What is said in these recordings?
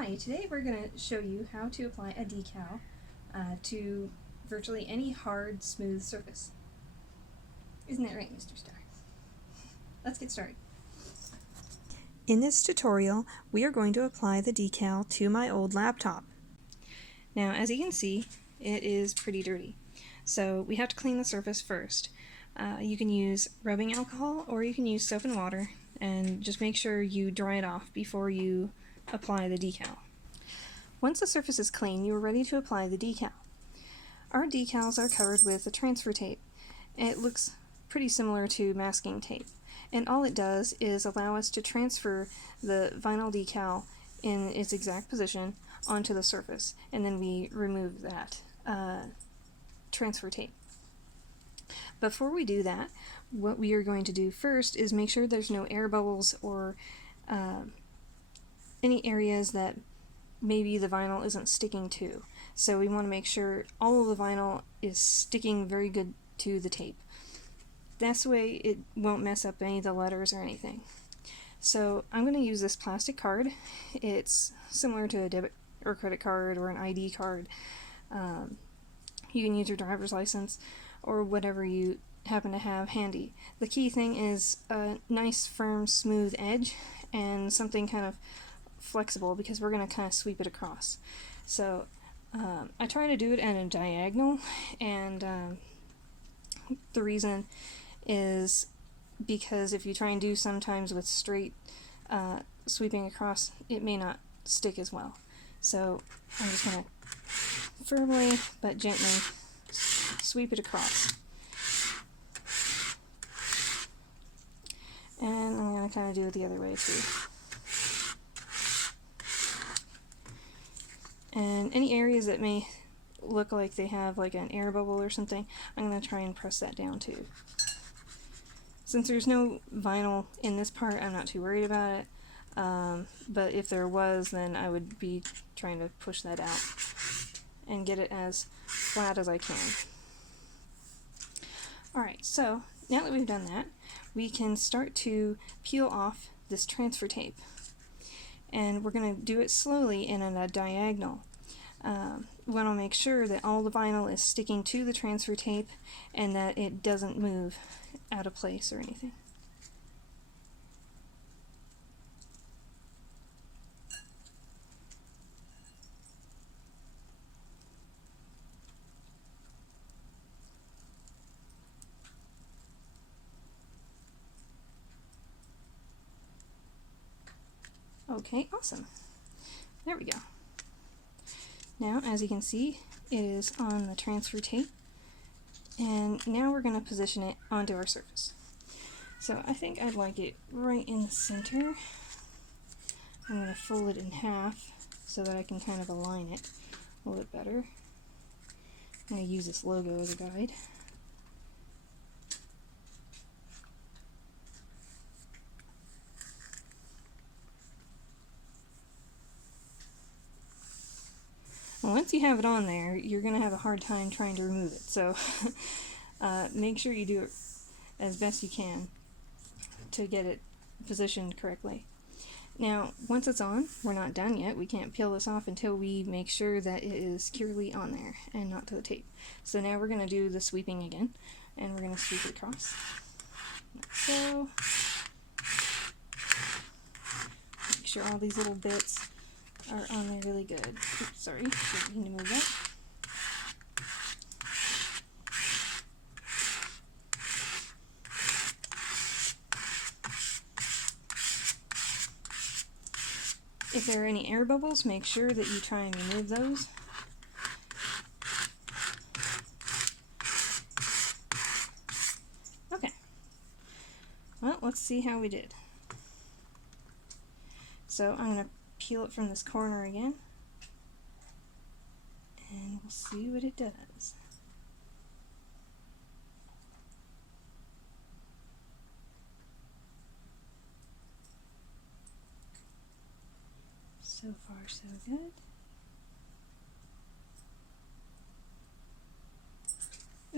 Hi, today we're going to show you how to apply a decal to virtually any hard, smooth surface. Isn't that right, Mr. Starr? Let's get started. In this tutorial, we are going to apply the decal to my old laptop. Now, as you can see, it is pretty dirty. So we have to clean the surface first. You can use rubbing alcohol or you can use soap and water, and just make sure you dry it off before you apply the decal. Once the surface is clean, you are ready to apply the decal. Our decals are covered with a transfer tape. It looks pretty similar to masking tape, and all it does is allow us to transfer the vinyl decal in its exact position onto the surface, and then we remove that transfer tape. Before we do that, what we are going to do first is make sure there's no air bubbles or any areas that maybe the vinyl isn't sticking to. So we want to make sure all of the vinyl is sticking very good to the tape. That's the way it won't mess up any of the letters or anything. So I'm going to use this plastic card. It's similar to a debit or credit card or an ID card. You can use your driver's license or whatever you happen to have handy. The key thing is a nice, firm, smooth edge and something kind of flexible, because we're going to kind of sweep it across. So I try to do it at a diagonal, and the reason is because if you try and do sometimes with straight sweeping across, it may not stick as well. So I'm just going to firmly but gently sweep it across. And I'm going to kind of do it the other way too. And any areas that may look like they have like an air bubble or something, I'm going to try and press that down too. Since there's no vinyl in this part, I'm not too worried about it. But if there was, then I would be trying to push that out and get it as flat as I can. Alright, so now that we've done that, we can start to peel off this transfer tape. And we're going to do it slowly and at a diagonal. We want to make sure that all the vinyl is sticking to the transfer tape and that it doesn't move out of place or anything. Okay, awesome. There we go. Now, as you can see, it is on the transfer tape, and now we're going to position it onto our surface. So I think I'd like it right in the center. I'm going to fold it in half so that I can kind of align it a little bit better. I'm going to use this logo as a guide. Once you have it on there, you're going to have a hard time trying to remove it, so make sure you do it as best you can to get it positioned correctly. Now, once it's on, we're not done yet. We can't peel this off until we make sure that it is securely on there and not to the tape. So now we're going to do the sweeping again, and we're going to sweep it across, like so. Make sure all these little bits are on there really good. Oops, sorry, didn't mean to move that. If there are any air bubbles, make sure that you try and remove those. Okay. Well, let's see how we did. So I'm going to peel it from this corner again, and we'll see what it does. So far, so good.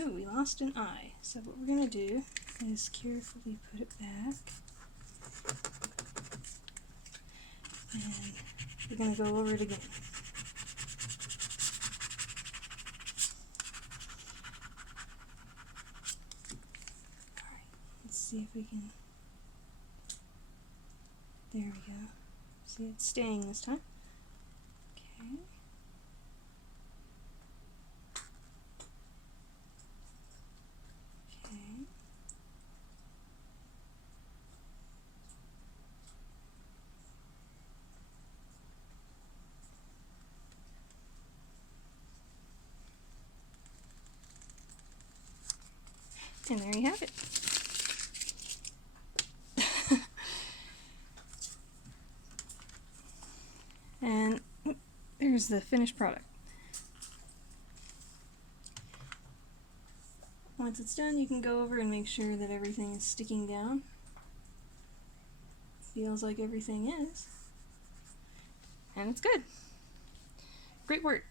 Ooh, we lost an eye. So what we're going to do is carefully put it back and we're going to go over it again. Alright, let's see if we can... There we go. See, it's staying this time. Okay. Okay. And there you have it. And there's the finished product. Once it's done, you can go over and make sure that everything is sticking down. Feels like everything is. And it's good. Great work.